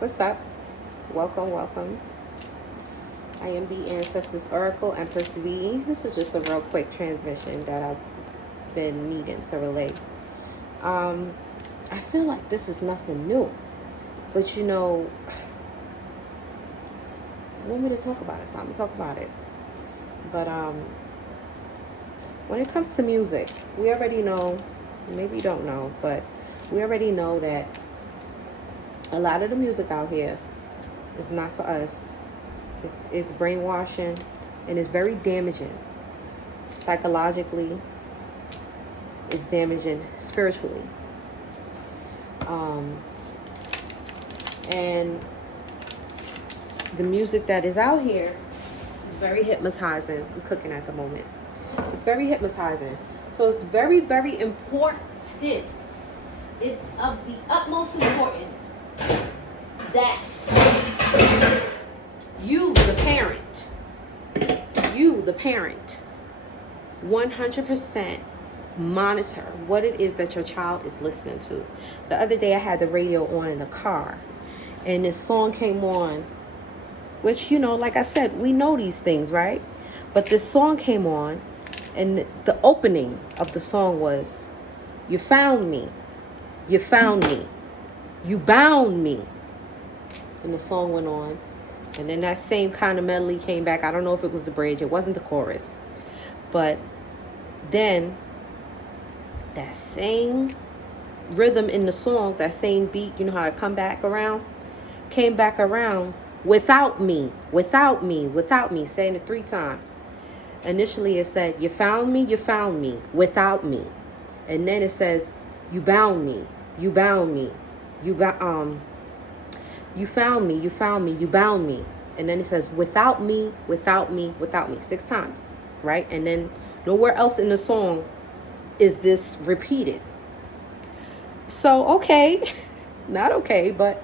What's up? Welcome, welcome. I am the Ancestors Oracle, Empress V. This is just a real quick transmission that I've been needing to relay. Um, I feel like this is nothing new, but I want me to talk about it, so I'm gonna talk about it. But when it comes to music, we already know. Maybe you don't know, but we already know that a lot of the music out here is not for us. It's brainwashing, and it's very damaging. Psychologically, it's damaging spiritually. And the music that is out here is very hypnotizing. I'm cooking at the moment. It's very hypnotizing. So it's very, very important. It's of the utmost importance that you, the parent, 100% monitor what it is that your child is listening to. The other day I had the radio on in the car, and this song came on, which, like I said, we know these things, right? But this song came on, and the opening of the song was, "You found me, you found me, you bound me." And the song went on. And then that same kind of melody came back. I don't know if it was the bridge. It wasn't the chorus. But then that same rhythm in the song, that same beat, you know how it came back around without me, without me, without me, saying it 3 times. Initially it said, you found me, without me. And then it says, you bound me, you bound me, you found me, you bound me. And then it says, without me, 6 times, right? And then nowhere else in the song is this repeated. So, okay, not okay, but,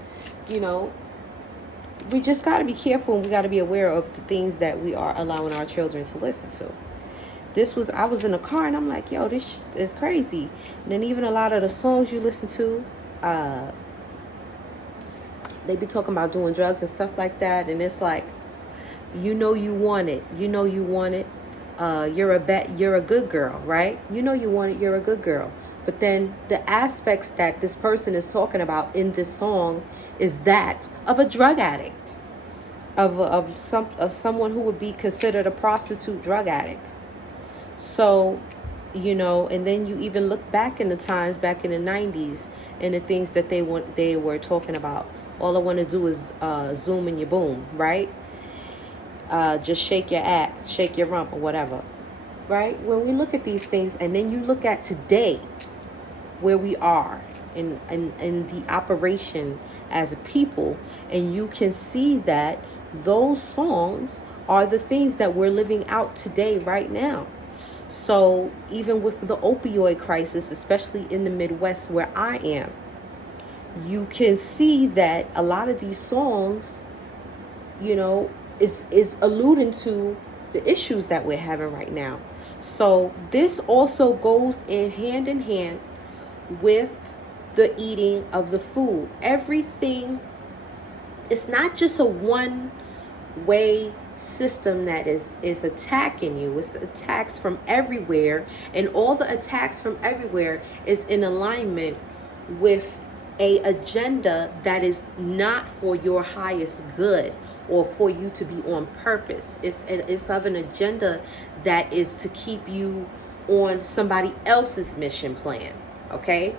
we just got to be careful, and we got to be aware of the things that we are allowing our children to listen to. I was in a car, and I'm like, yo, this is crazy. And then even a lot of the songs you listen to, they be talking about doing drugs and stuff like that, and it's like, you want it. You're a good girl, right? You want it. You're a good girl. But then the aspects that this person is talking about in this song is that of a drug addict, of someone who would be considered a prostitute drug addict. So, and then you even look back in the times back in the 90s and the things that they were talking about. All I want to do is zoom in your boom, right? Just shake your ass, shake your rump, or whatever, right? When we look at these things, and then you look at today, where we are in the operation as a people, and you can see that those songs are the things that we're living out today, right now. So even with the opioid crisis, especially in the Midwest where I am, you can see that a lot of these songs, is alluding to the issues that we're having right now. So this also goes hand in hand with the eating of the food. Everything, it's not just a one-way system that is attacking you. It's attacks from everywhere, and all the attacks from everywhere is in alignment with a agenda that is not for your highest good or for you to be on purpose. It's of an agenda that is to keep you on somebody else's mission plan. Okay?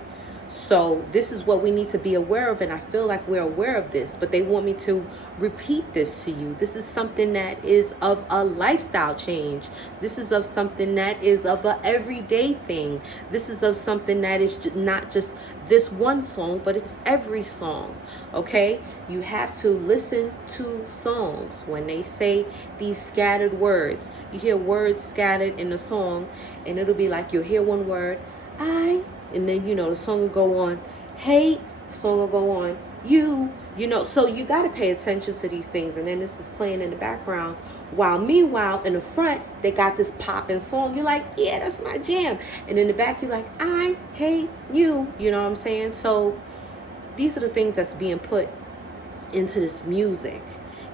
So this is what we need to be aware of, and I feel like we're aware of this, but they want me to repeat this to you. This is something that is of a lifestyle change. This is of something that is of an everyday thing. This is of something that is not just this one song, but it's every song. Okay? You have to listen to songs. When they say these scattered words, you hear words scattered in the song, and it'll be like you'll hear one word, and then, the song will go on, hate, the song will go on, so you got to pay attention to these things. And then this is playing in the background, while meanwhile, in the front, they got this popping song. You're like, yeah, that's my jam. And in the back, you're like, I hate you. You know what I'm saying? So these are the things that's being put into this music.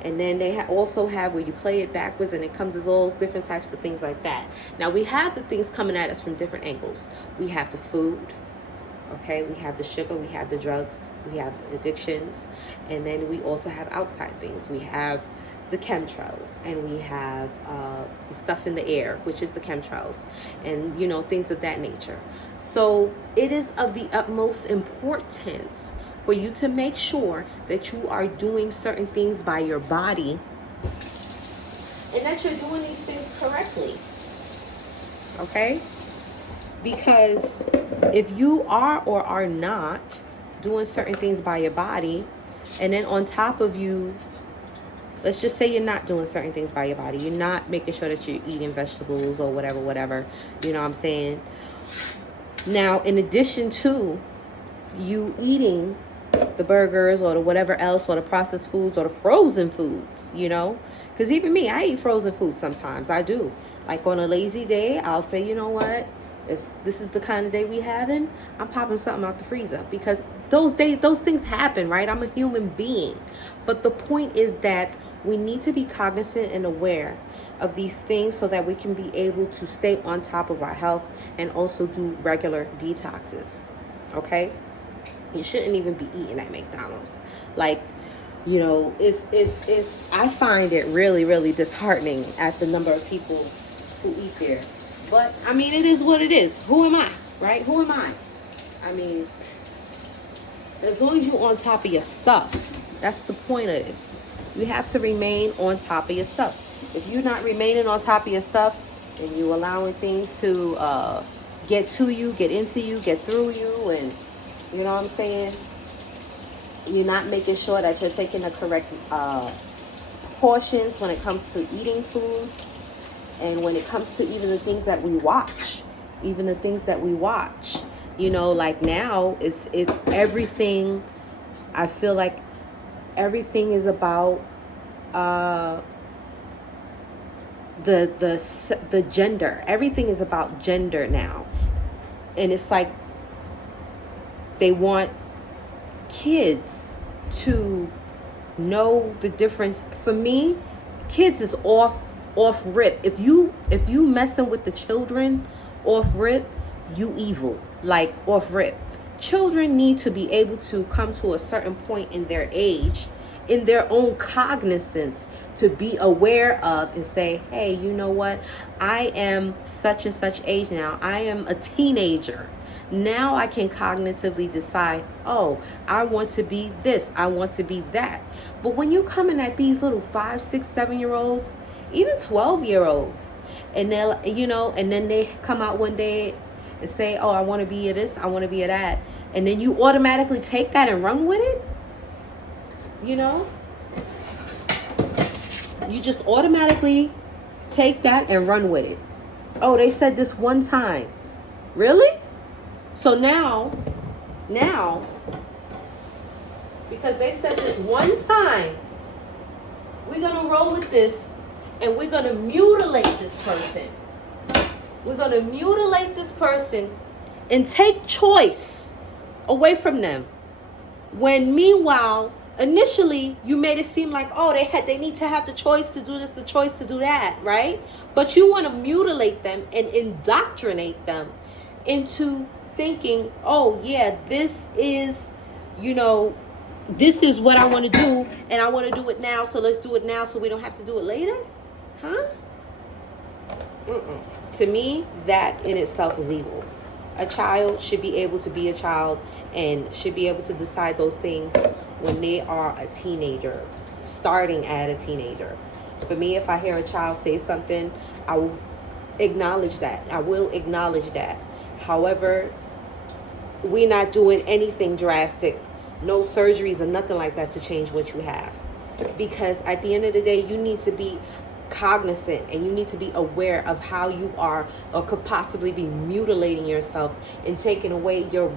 And then they also have where you play it backwards and it comes as all different types of things like that. Now we have the things coming at us from different angles. We have the food, okay? We have the sugar, we have the drugs, we have addictions. And then we also have outside things. We have the chemtrails, and we have the stuff in the air, which is the chemtrails, and things of that nature. So it is of the utmost importance for you to make sure that you are doing certain things by your body and that you're doing these things correctly. Okay? Because if you are or are not doing certain things by your body, and then on top of you, let's just say you're not doing certain things by your body, you're not making sure that you're eating vegetables or whatever, you know what I'm saying? Now, in addition to you eating the burgers or the whatever else or the processed foods or the frozen foods, because even me, I eat frozen foods sometimes. I do. Like on a lazy day, I'll say, you know what, this is the kind of day we having. I'm popping something out the freezer, because those things happen, right? I'm a human being. But the point is that we need to be cognizant and aware of these things so that we can be able to stay on top of our health and also do regular detoxes. Okay? You shouldn't even be eating at McDonald's. Like, it's I find it really, really disheartening at the number of people who eat there. But I mean, it is what it is. Who am I? Right? Who am I? I mean, as long as you're on top of your stuff, that's the point of it. You have to remain on top of your stuff. If you're not remaining on top of your stuff and you allowing things to get to you, get into you, get through you, and you know what I'm saying? You're not making sure that you're taking the correct portions when it comes to eating foods, and when it comes to even the things that we watch. Like now, it's everything. I feel like everything is about the gender. Everything is about gender now, and it's like they want kids to know the difference. For me, kids is off rip. If you messing with the children off rip, you evil. Like off rip. Children need to be able to come to a certain point in their age, in their own cognizance, to be aware of and say, hey, you know what? I am such and such age now. I am a teenager. Now I can cognitively decide, oh, I want to be this, I want to be that. But when you coming at these little 5, 6, 7-year-olds, even 12-year-olds, and they're, and then they come out one day and say, oh, I want to be a this, I want to be a that, and then you automatically take that and run with it. You just automatically take that and run with it. Oh, they said this one time. Really? So now, because they said this one time, we're going to roll with this and we're going to mutilate this person. We're going to mutilate this person and take choice away from them. When meanwhile, initially, you made it seem like, oh, they need to have the choice to do this, the choice to do that, right? But you want to mutilate them and indoctrinate them into thinking, oh, yeah, this is what I want to do, and I want to do it now, so let's do it now so we don't have to do it later? Huh? To me, that in itself is evil. A child should be able to be a child and should be able to decide those things when they are a teenager, starting at a teenager. For me, if I hear a child say something, I will acknowledge that. However, we're not doing anything drastic, no surgeries or nothing like that to change what you have. Because at the end of the day, you need to be cognizant and you need to be aware of how you are or could possibly be mutilating yourself and taking away your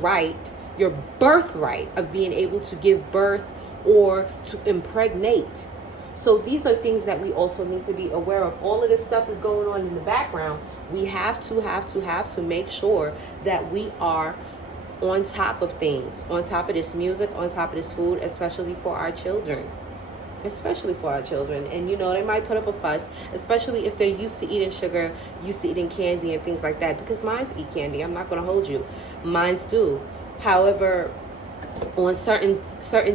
birthright of being able to give birth or to impregnate. So these are things that we also need to be aware of. All of this stuff is going on in the background. We have to make sure that we are on top of things, on top of this music, on top of this food, especially for our children. Especially for our children. And you know, they might put up a fuss, especially if they're used to eating sugar, used to eating candy and things like that. Because mines eat candy. I'm not going to hold you. Mines do. However, on certain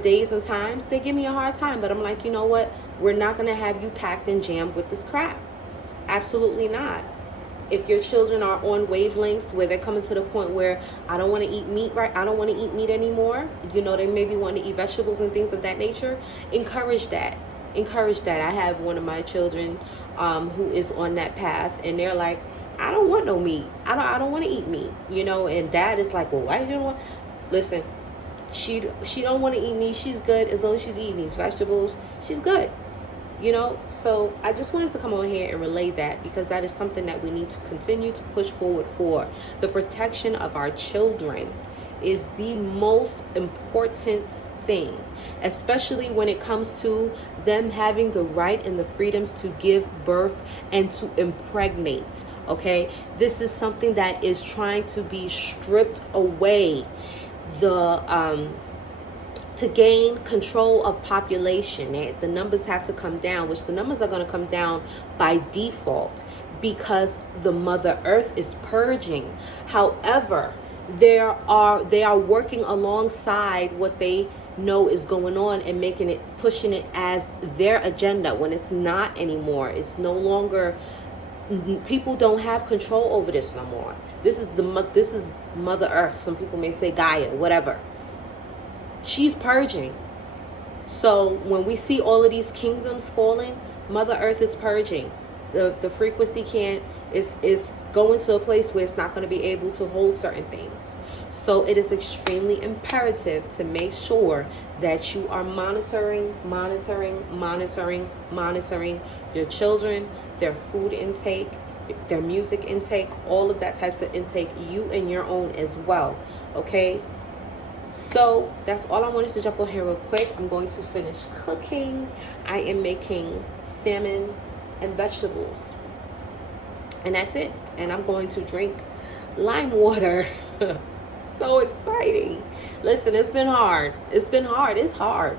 days and times, they give me a hard time. But I'm like, you know what? We're not going to have you packed and jammed with this crap. Absolutely not. If your children are on wavelengths where they're coming to the point where I don't want to eat meat, right? I don't want to eat meat anymore. You know, they maybe want to eat vegetables and things of that nature. Encourage that. Encourage that. I have one of my children who is on that path, and they're like, I don't want no meat. I don't want to eat meat. You know, and dad is like, well, why do you don't want? Listen, she don't want to eat meat. She's good as long as she's eating these vegetables. She's good. You know, so I just wanted to come on here and relay that, because that is something that we need to continue to push forward for. The protection of our children is the most important thing, especially when it comes to them having the right and the freedoms to give birth and to impregnate. Okay, this is something that is trying to be stripped away. To gain control of population, the numbers have to come down, which the numbers are going to come down by default because the Mother Earth is purging. However, they are working alongside what they know is going on and pushing it as their agenda when it's not anymore. It's no longer. People don't have control over this no more. This is Mother Earth. Some people may say Gaia, whatever. She's purging. So when we see all of these kingdoms falling, Mother Earth is purging. The frequency is going to a place where it's not going to be able to hold certain things. So it is extremely imperative to make sure that you are monitoring your children, their food intake, their music intake, all of that types of intake, you and your own as well. Okay? So that's all I wanted to jump on here real quick. I'm going to finish cooking. I am making salmon and vegetables. And that's it. And I'm going to drink lime water. So exciting. Listen, it's been hard. It's hard.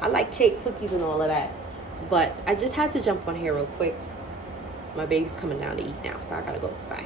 I like cake, cookies, and all of that. But I just had to jump on here real quick. My baby's coming down to eat now, so I gotta go. Bye.